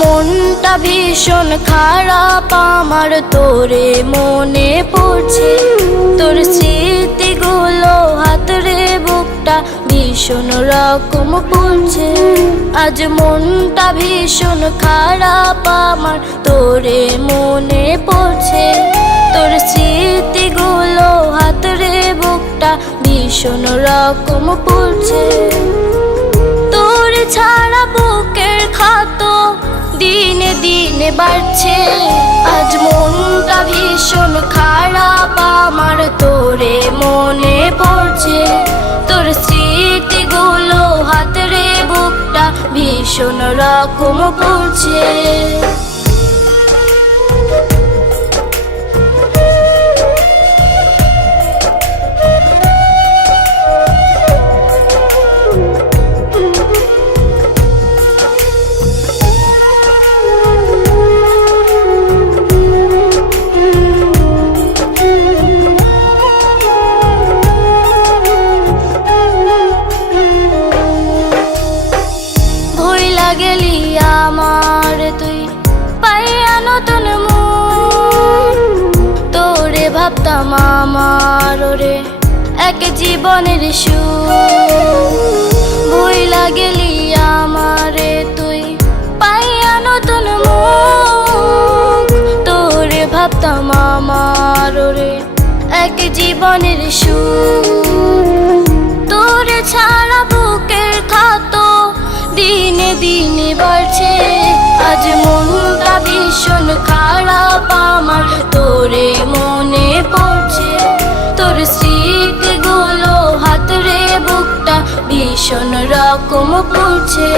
মনটা ভীষণ খারাপ, আমার তোরে মনে পড়ছে। তোর স্মৃতিগুলো হাতরে বুকটা ভীষণ রকম পড়ছে আজ মনটা ভীষণ খারাপ, আমার তোরে মনে পড়ছে। তোর স্মৃতিগুলো হাতরে বুকটা ভীষণ রকম পড়ছে তোর ছাড়া দিনে বাড়ছে। আজ মনটা ভীষণ খারাপ, আমার তোরে মনে পড়ছে। তোর স্মৃতিগুলো হাতরে, বুকটা ভীষণ রকম পড়ছে আমার তুই পাইয়া নতুন তোরে ভাবতাম আমার রে এক জীবনের সুর ভইলা গেলি আমারে তুই পাইয়া নতুন তোরে ভাবতাম আমার রে এক জীবনের সুর ভীষণ খারাপ আমার। তোরে মনে পড়ছে তোর স্মৃতিগুলো হাতরে বুকটা ভীষণ রকম পড়ছে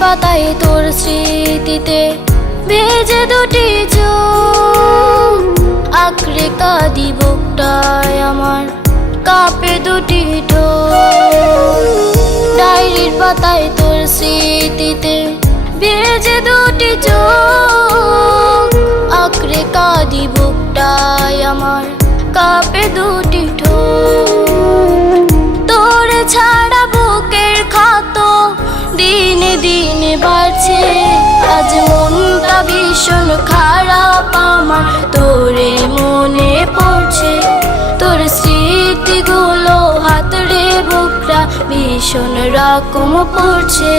পাতায় তোর স্মৃতিতে ভেজে দুটি আঁকড়ে কাঁদি বুকটায় আমার, কাপে দুটি ঠোঁট ডায়েরির পাতায় তোর স্মৃতিতে ভেজে দুটি আঁকড়ে কাঁদি বুকটায় আমার, কাপে দুটি ঠোঁট তোর ছাড়া ভীষণ খারাপ আমার তোরে মনে পড়ছে। তোর স্মৃতিগুলো হাতড়ে বুকরা ভীষণ রকম পড়ছে।